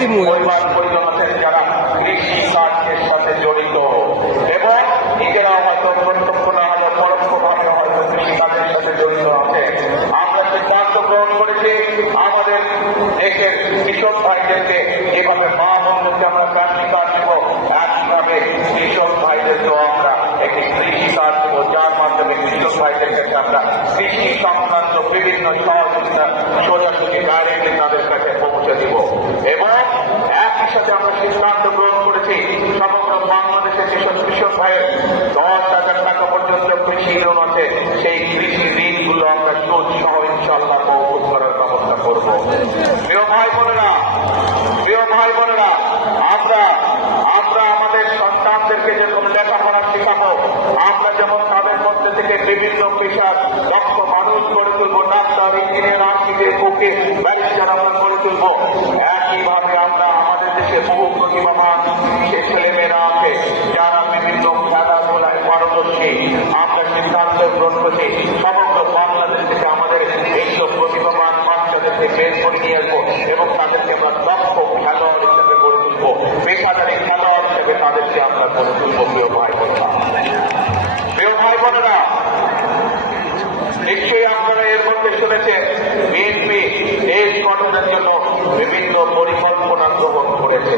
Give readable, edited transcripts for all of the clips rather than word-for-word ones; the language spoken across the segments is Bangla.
পরিবার পরিজন আছেন যারা কৃষি কাজের সাথে জড়িত এবং নিজেরা হয়তো প্রত্যক্ষ না হলে পরোক্ষভাবে হয়তো কৃষি কাজের সাথে জড়িত আছে। আমরা সিদ্ধান্ত গ্রহণ করেছি আমাদের দেশের কৃষক ভাইদেরকে যেভাবে মা বন্ধুকে আমরা কৃষি কাজ দেব, একইভাবে কৃষক ভাইদেরকেও আমরা একটি কৃষি কাজ দেব, যার মাধ্যমে কৃষক ভাইদের কাছে আমরা কৃষি সংক্রান্ত বিভিন্ন সহযোগিতা সোজাসুজি ডাইরেক্টলি তাদের কাছে পৌঁছে দিব। এবং একই সাথে আমরা সিদ্ধান্ত গ্রহণ করেছি সমগ্র বাংলাদেশের যেসব কৃষক ভাইয়ের 10,000 টাকা পর্যন্ত কৃষি ঋণ আছে, সেই কৃষি ঋণগুলো আমরা সুদ সহ ইনশাআল্লাহ মওকুফ করার ব্যবস্থা করব। প্রিয় ভাই বোনেরা, আমরা আমাদের সন্তানদেরকে যেরকম লেখাপড়া শেখাবো, আমরা যেমন তাদের মধ্যে থেকে বিভিন্ন পেশার দক্ষ মানুষ গড়ে তুলবো, ডাক্তার, ইঞ্জিনিয়ার, আর্কিটেক্ট, উকিল, ব্যারিস্টার আমরা গড়ে তুলবো, একইভাবে আমরা আমাদের দেশে বহু প্রতিভাবান ছেলেমেয়েরা আছে যারা বিভিন্ন খেলাধুলায় পারদর্শী। আমরা সিদ্ধান্ত গ্রহণ করেছি সমগ্র বাংলাদেশ থেকে আমাদের এইসব প্রতিভাবান বাচ্চাদেরকে বের করে নিয়ে আসবো এবং তাদেরকে আমরা দক্ষ খেলোয়াড় হিসেবে গড়ে তুলবো, পেশাদারী খেলোয়াড় হিসেবে তাদেরকে আমরা গড়ে তুলবো। প্রিয় ভাই বোনেরা, নিশ্চয়ই আপনারা এর মধ্যে শুনেছেন বিএনপি দেশ গঠনের জন্য বিভিন্ন পরিকল্পনা গ্রহণ করেছে।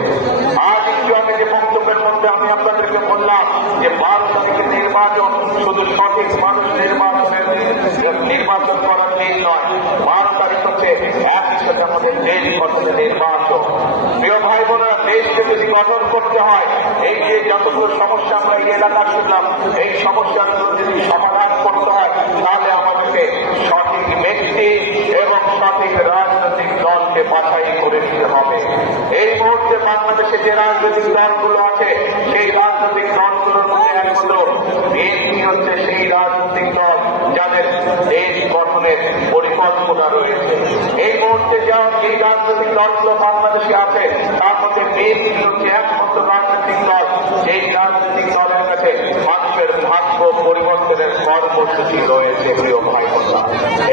আজ একটু আগে যে বক্তব্যের মধ্যে আমি আপনাদেরকে বললাম যে 12 তারিখের নির্বাচন শুধু সঠিক মানুষ নির্বাচন করার দিন নয়, 12 তারিখ হচ্ছে একই সাথে আমাদের দেশ গঠনের নির্বাচন। প্রিয় ভাই বোনেরা, দেশকে যদি গঠন করতে হয়, এই যে যতগুলো সমস্যা আমরা এই এলাকায় শুনলাম, এই সমস্যাগুলো যদি সমাধান করতে হয়, তাহলে আমাদেরকে সঠিক ব্যক্তি এবং সঠিক রাজনৈতিক দলকে বাছাই করে নিতে হবে। এই মুহূর্তে বাংলাদেশে যে রাজনৈতিক দলগুলো আছে, সেই রাজনৈতিক দলগুলোর মধ্যে একমাত্র বিএনপি হচ্ছে সেই রাজনৈতিক দল যাদের দেশ গঠনের পরিকল্পনা রয়েছে। এই মুহূর্তে যেই রাজনৈতিক দলগুলো বাংলাদেশে আছে, তার মধ্যে বিএনপি হচ্ছে একমাত্র রাজনৈতিক দল এই রাজনৈতিক দলের কাছে মানুষের ভাগ্য পরিবর্তনের কর্মসূচি রয়েছে। প্রিয় ভাই বোনেরা,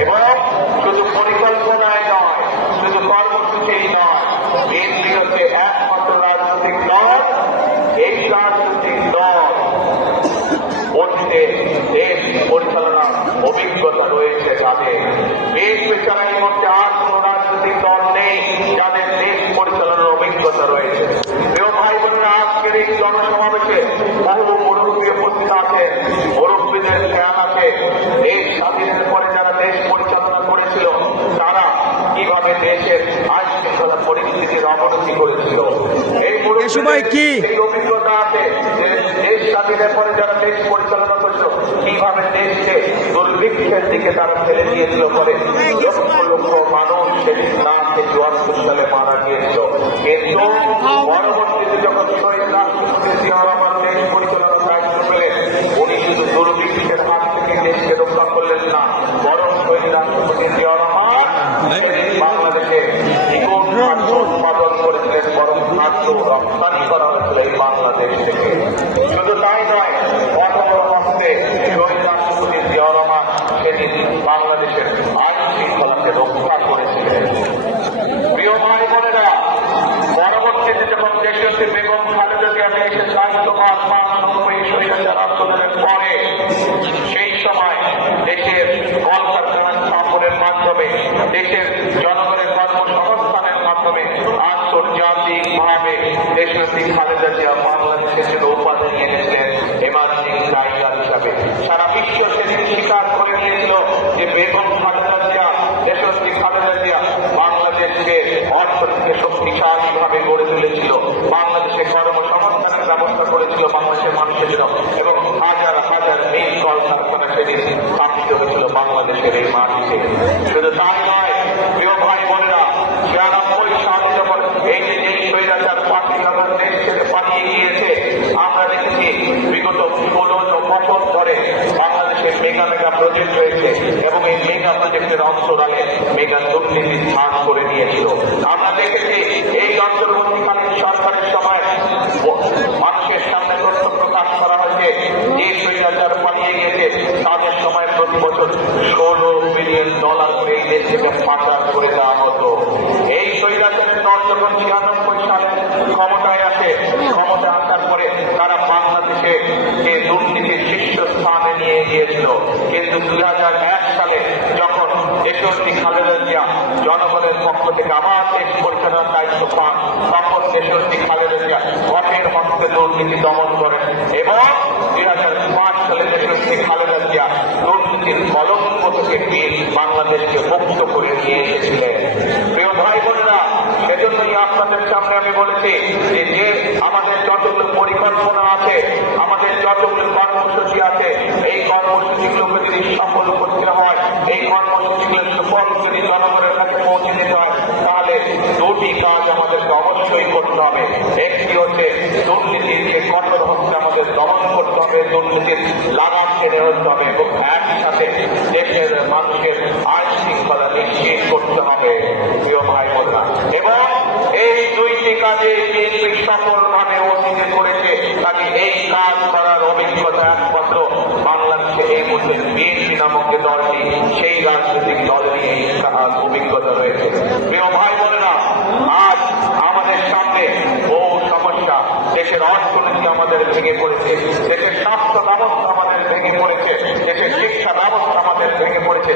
এবং শুধু পরিকল্পনায় নয়, শুধু কর্মসূচি নয়, বিএনপি হচ্ছে একমাত্র রাজনৈতিক দল, এই রাজনৈতিক দল অতীতে দেশ পরিচালনা অভিজ্ঞতা রয়েছে যাদের। বিএনপি ছাড়া এই মধ্যে আর কোন রাজনৈতিক দল নেই যাদের দেশ পরিচালনার অভিজ্ঞতা রয়েছে। প্রিয় ভাই বোনেরা, আজকের এই জনসমাবেশে বহু মুরব্বী উপস্থিত আছে, মুরব্বীদের খেয়াল আছে দেশ স্বাধীনের পরে যারা দেশ পরিচালনা করেছিল তারা কিভাবে দেশের আইন শৃঙ্খলা পরিস্থিতির অবনতি করেছিল। এই অভিজ্ঞতা আছে যে দেশ স্বাধীনের পরে যারা দেশ পরিচালনা করেছিল কিভাবে দেশকে দুর্ভিক্ষের দিকে তারা ফেলে দিয়েছিল, পরে লক্ষ লক্ষ মানুষ সেদিন না খেয়ে 74 সালে মারা গিয়েছিল। কিন্তু পরবর্তীতে যখন শহীদ রাষ্ট্রপতি জিয়া রহমান দেশ পরিচালনার দায়িত্ব পেলেন, উনি শুধু দুর্ভিক্ষের হাত থেকে দেশকে রক্ষা করলেন না, বরং শহীদ রাষ্ট্রপতি জিয়া রহমান বাংলাদেশে উৎপাদন করেছিলেন, বরং খাদ্য রপ্তানি করা হয়েছিল এই বাংলাদেশ থেকে। শুধু তাই নয়, বড় হস্তে শহীদ রাষ্ট্রপতি জিয়া রহমান সেদিন বাংলাদেশের আইন শৃঙ্খলাকে রক্ষা করেছিলেন। প্রিয় ভাই বোনেরা, পরবর্তীতে যখন দেশটি বেগম খালেদা জিয়া দেশের দায়িত্বভার পান 90 স্বৈরাচার আন্দোলনের পরে, সেই সময় দেশের কলকারখানা স্থাপনের মাধ্যমে, দেশের জনগণের কর্মসংস্থানের মাধ্যমে আন্তর্জাতিকভাবে দেশটি খালেদা জিয়া বাংলাদেশের জন্য উপাধি নিয়েছিলেন এমার্জিং টাইগার হিসাবে। সারা বিশ্ব সেদিন স্বীকার করে নিয়েছিল যে বেগম খালেদা জিয়া, দেশটি খালেদা জিয়া বাংলাদেশকে অর্থনীতিকে শক্তিশালী ভাবে গড়ে তুলেছিল, বাংলাদেশে কর্মসংস্থানের ব্যবস্থা করেছিল বাংলাদেশের মানুষের জন্য, এবং হাজার হাজার মিল কলকারখানা সেদিন স্থাপিত হয়েছিল বাংলাদেশের এই মাটিতে। শুধু তাই নয়, প্রিয় ভাই বোনেরা, 96 সালে যখন এই যে স্বৈরাচার পাকিস্তান দেশ থেকে পালিয়ে গিয়েছে, আমরা দেখেছি বিগত 15 বছর ধরে বাংলাদেশের মেগা প্রজেক্ট রয়েছে এবং এই মেগা প্রজেক্টের অন্তরালে মেগা দুর্নীতি স্থান করে নিয়েছিল। আমরা দেখেছি এই অন্তর্বর্তীকালীন সরকারের সময় মানুষের সামনে তথ্য প্রকাশ করা হয়েছে যে স্বৈরাচার পালিয়ে গিয়েছে তাদের সময় প্রতি বছর $16 বিলিয়ন করে এই দেশ থেকে পাচার করে দেওয়া হতো। এই স্বৈরাচারের দল যখন 96 থেকে আবার দেশ পরিচালনার দায়িত্ব পান, তখন দেশনেত্রী খালেদা জিয়া ভোটের মধ্যে দুর্নীতি দমন করেন এবং 2005 সালে দেশনেত্রী খালেদা জিয়া দুর্নীতির কলঙ্ক থেকে বাংলাদেশকে মুক্ত করে নিয়ে এসেছিলেন। প্রিয় ভাই বোনেরা, সেজন্যই আপনাদের সামনে আমি বলেছি যে আমাদের যতগুলো পরিকল্পনা আছে, আমাদের যতগুলো কর্মসূচি আছে, এই কর্মসূচিগুলোকে যদি সফল করতে হয়, এই কর্মসূচিগুলো সফল যদি জনগণের কাছে পৌঁছে দিতে হয়, তাহলে দুটি কাজ আমাদেরকে অবশ্যই করতে হবে। একটি হচ্ছে দুর্নীতির যে কঠোর হচ্ছে আমাদের দমন করতে হবে, দুর্নীতির লাগাম টেনে ধরতে হবে এবং একই সাথে দেশের মানুষের আইন শৃঙ্খলা নিশ্চিত করতে হবে। প্রিয় ভাই বোনেরা, এবং এই দুইটি কাজে বিএনপি সফলভাবে অতীতে করেছে। তাকে এই কাজ করার অভিজ্ঞতা একমাত্র বাংলাদেশে এই মুহূর্তে বিএনপি নামক যে দলটি, সেই রাজনৈতিক দলেরই এই অভিজ্ঞতা রয়েছে। প্রিয় ভাই বোনেরা, আজ আমাদের সামনে বহু সমস্যা, দেশের অর্থনীতি আমাদের ভেঙে পড়েছে, দেশের স্বাস্থ্য ব্যবস্থা আমাদের ভেঙে পড়েছে, দেশের শিক্ষা ব্যবস্থা আমাদের ভেঙে পড়েছে।